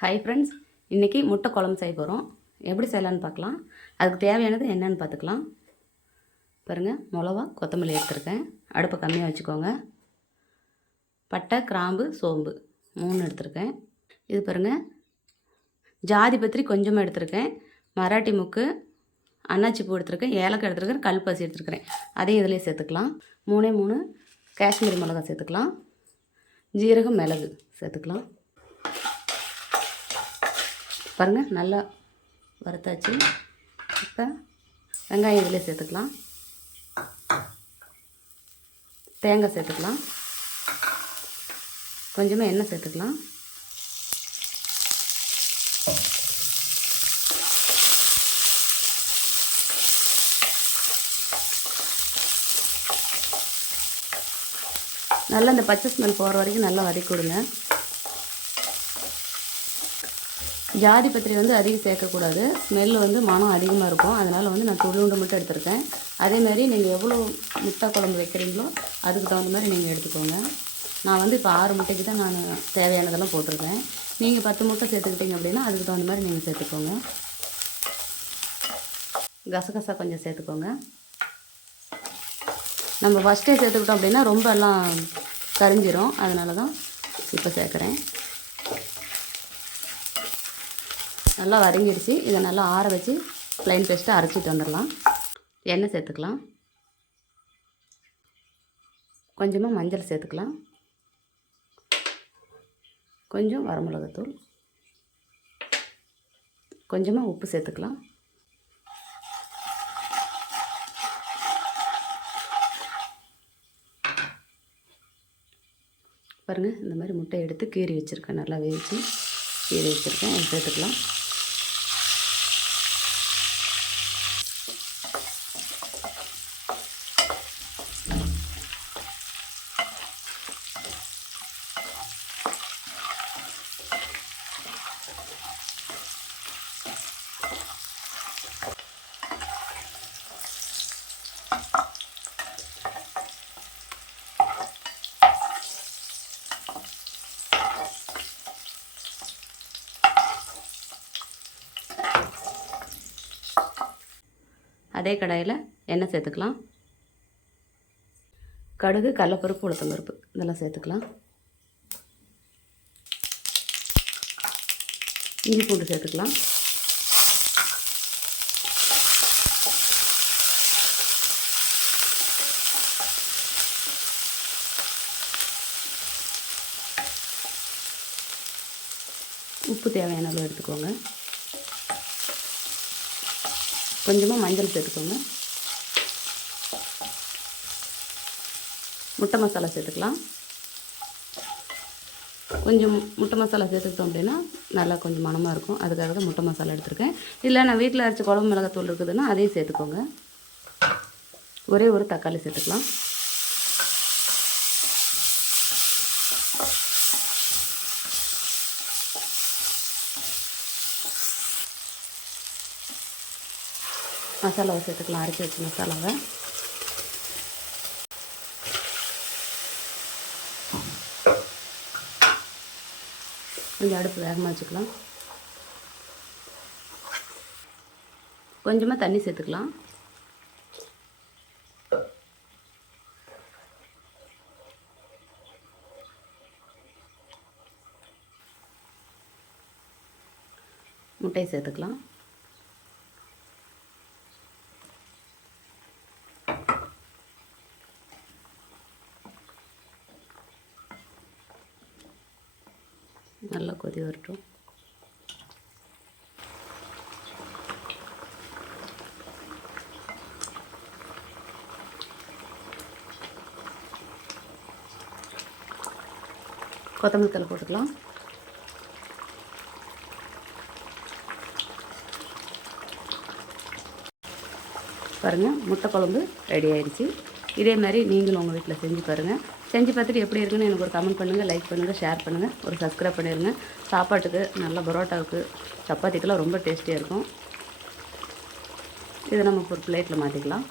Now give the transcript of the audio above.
Hi friends இன்றைக்கி முட்டை குழம்பு செய்ய போகிறோம் எப்படி செய்யலான்னு பார்க்கலாம். அதுக்கு தேவையானது என்னென்னு பார்த்துக்கலாம். பாருங்கள் மிளவா கொத்தமல்லி எடுத்திருக்கேன். அடுப்பை கம்மியாக வச்சுக்கோங்க. பட்டை கிராம்பு சோம்பு மூணு எடுத்திருக்கேன். இது பாருங்கள் ஜாதி பத்திரி கொஞ்சமாக எடுத்திருக்கேன். மராட்டி முக்கு அன்னாச்சி பூ எடுத்திருக்கேன். ஏலக்காய் எடுத்திருக்கேன். கல்பாசி எடுத்திருக்கிறேன். அதையும் இதிலே சேர்த்துக்கலாம். மூணே மூணு காஷ்மீரி மிளகா சேர்த்துக்கலாம். ஜீரகம் மிளகு சேர்த்துக்கலாம். பாருங்கள் நல்லா வறுத்தாச்சு. இப்போ வெங்காயம் இதில் சேர்த்துக்கலாம். தேங்காய் சேர்த்துக்கலாம். கொஞ்சமாக எண்ணெய் சேர்த்துக்கலாம். நல்லா இந்த பச்சை ஸ்மெல் போகிற வரைக்கும் நல்லா வதக்கி கொடுங்க ஜாதி பத்திரி வந்து அதிகம் சேர்க்கக்கூடாது. ஸ்மெல் வந்து மனம் அதிகமாக இருக்கும். அதனால் வந்து நான் துளுண்டு மட்டும் எடுத்திருக்கேன். அதேமாதிரி நீங்கள் எவ்வளோ முட்டை குழம்பு வைக்கிறீங்களோ அதுக்கு தகுந்த மாதிரி நீங்கள் எடுத்துக்கோங்க. நான் வந்து இப்போ ஆறு முட்டைக்கு தான் நான் தேவையானதெல்லாம் போட்டிருக்கேன். நீங்கள் பத்து முட்டை சேர்த்துக்கிட்டீங்க அப்படின்னா அதுக்கு தகுந்த மாதிரி நீங்கள் சேர்த்துக்கோங்க. கசகசா கொஞ்சம் சேர்த்துக்கோங்க. நம்ம ஃபஸ்ட்டே சேர்த்துக்கிட்டோம் அப்படின்னா ரொம்ப எல்லாம் கரிஞ்சிரும். அதனால தான் இப்போ சேர்க்குறேன். நல்லா வதங்கிடுச்சு. இதை நல்லா ஆற வச்சு ப்ளைன் பேஸ்ட்டை அரைச்சிட்டு வந்துடலாம். எண்ணெய் சேர்த்துக்கலாம். கொஞ்சமாக மஞ்சள் சேர்த்துக்கலாம். கொஞ்சம் வரமிளகாத்தூள். கொஞ்சமாக உப்பு சேர்த்துக்கலாம். பாருங்கள் இந்த மாதிரி முட்டை எடுத்து கீறி வச்சுருக்கேன். நல்லா வேவிச்சு கீறி வச்சுருக்கேன். சேர்த்துக்கலாம். அதே கடாயில் எண்ணெய் சேர்த்துக்கலாம். கடுகு கடலப்பருப்பு உளுத்தம்பருப்பு இதெல்லாம் சேர்த்துக்கலாம். இஞ்சி பூண்டு சேர்த்துக்கலாம். உப்பு தேவையான அளவு எடுத்துக்கோங்க. கொஞ்சமாக மஞ்சள் சேர்த்துக்கோங்க. முட்டை மசாலா சேர்த்துக்கலாம். கொஞ்சம் முட்டை மசாலா சேர்த்துக்கிட்டோம் அப்படின்னா நல்லா கொஞ்சம் மணமாக இருக்கும். அதுக்காக தான் முட்டை மசாலா எடுத்துருக்கேன். இல்லை நான் வீட்டில் அரைச்ச குழம்பு மிளகாத்தூள் இருக்குதுன்னா அதையும் சேர்த்துக்கோங்க. ஒரே ஒரு தக்காளி சேர்த்துக்கலாம். மசாலாவை சேர்த்துக்கலாம் அரைச்சி வச்ச மசாலாவை. கொஞ்சம் அடுப்பு வேகமாக வச்சுக்கலாம். கொஞ்சமாக தண்ணி சேர்த்துக்கலாம். முட்டையை சேர்த்துக்கலாம். நல்லா கொதி வரட்டும். கொத்தமல்லி தலை போட்டுக்கலாம். பாருங்கள் முட்டை குழம்பு ரெடி ஆயிடுச்சு. இதே மாதிரி நீங்களும் உங்கள் வீட்டில் செஞ்சு பாருங்கள் செஞ்சு பார்த்துட்டு எப்படி இருக்குன்னு எனக்கு ஒரு கமெண்ட் பண்ணுங்கள் லைக் பண்ணுங்கள் ஷேர் பண்ணுங்கள் ஒரு சப்ஸ்கிரைப் பண்ணிடுங்க சாப்பாட்டுக்கு நல்ல பரோட்டாவுக்கு சப்பாத்திக்கெல்லாம் ரொம்ப டேஸ்டியாக இருக்கும். இதை நம்ம ஒரு பிளேட்டில் மாற்றிக்கலாம்